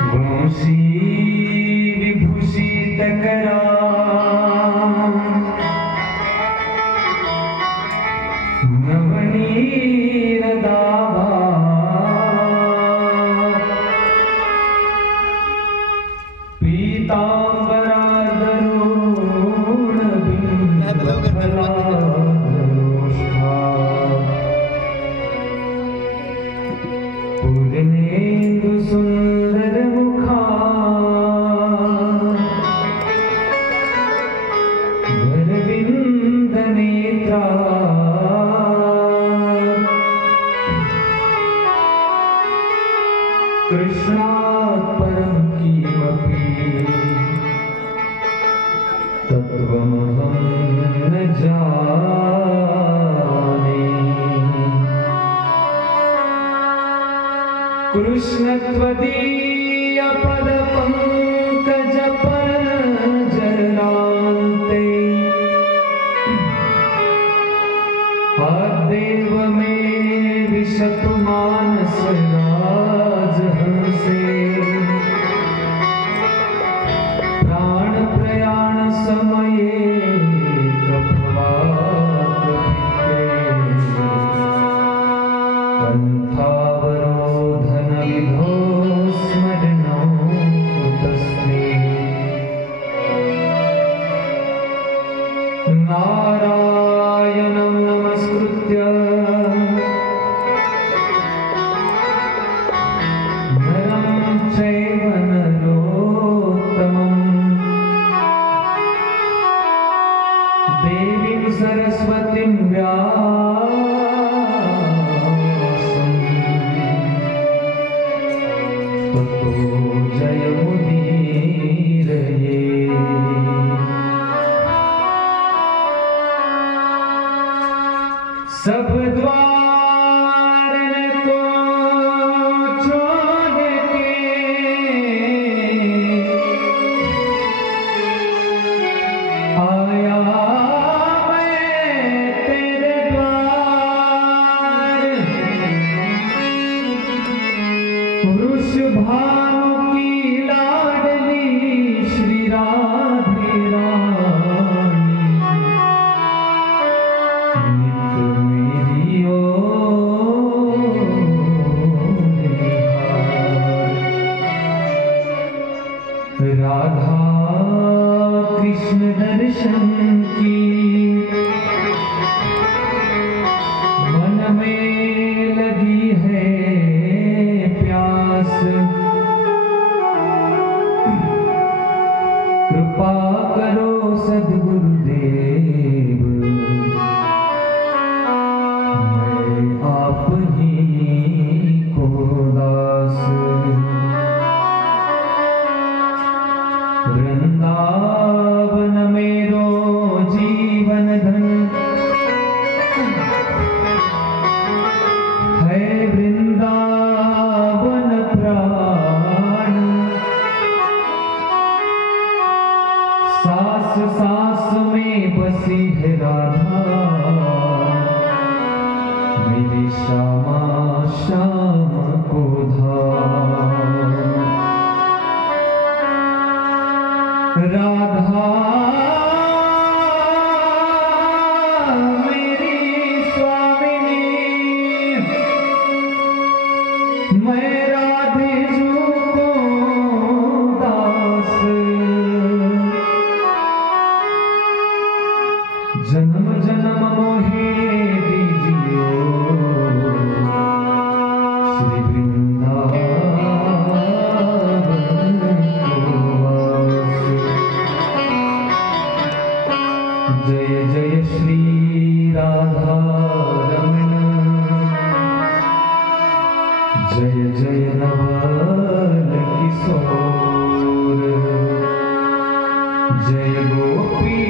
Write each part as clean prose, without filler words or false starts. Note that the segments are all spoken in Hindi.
वंशी विभूषित करा नवनीर दावा पीतांबरा दरुण बिंदफला दरोष्ठा पूर्णेन्दु सुंदर मुखा गरविंद नेत्रा कृष्णात् परं किमपि तत्त्वमहं न जाने। कृष्ण त्वदीय पदपङ्कज पंजरान्ते आदेव मे विशतु मानस राजहंसे प्राण प्रयाण समये कफवात कंठावरोधन विधो स्मरणो कुतस्ते। नारायणं नमस्कृत्य नरं चैव नरोत्तमं देवीं सरस्वतीं व्यासं ततो जयमुदीरये। सब द्वार को छोड़ के आया मैं तेरे द्वार। वृषभानु की लाडली श्री राधे रानी नित मेरी ओर निहार। राधा कृष्ण दर्शन की मन में लगी है प्यास। कृपा करो सद्गुरुदेव मैं आप ही को दास। वृंदावन मेरो जीवन धन है वृंदावन प्राण। सास सास में बसी है राधा मेरी श्यामा श्याम को धाम। राधा मेरी स्वामिनी मैं राधे जी को दास। जन्म जन्म मोहे दीजियो श्री वृंदावन को वास। जय जय श्री राधा रमण जय जय नवल किशोर। जय गोपी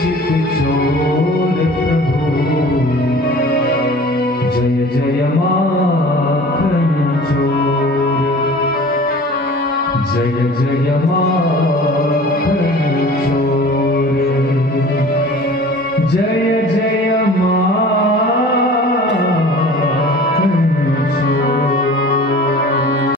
चित चोर प्रभु जय जय माखन चोर। जय जय माखन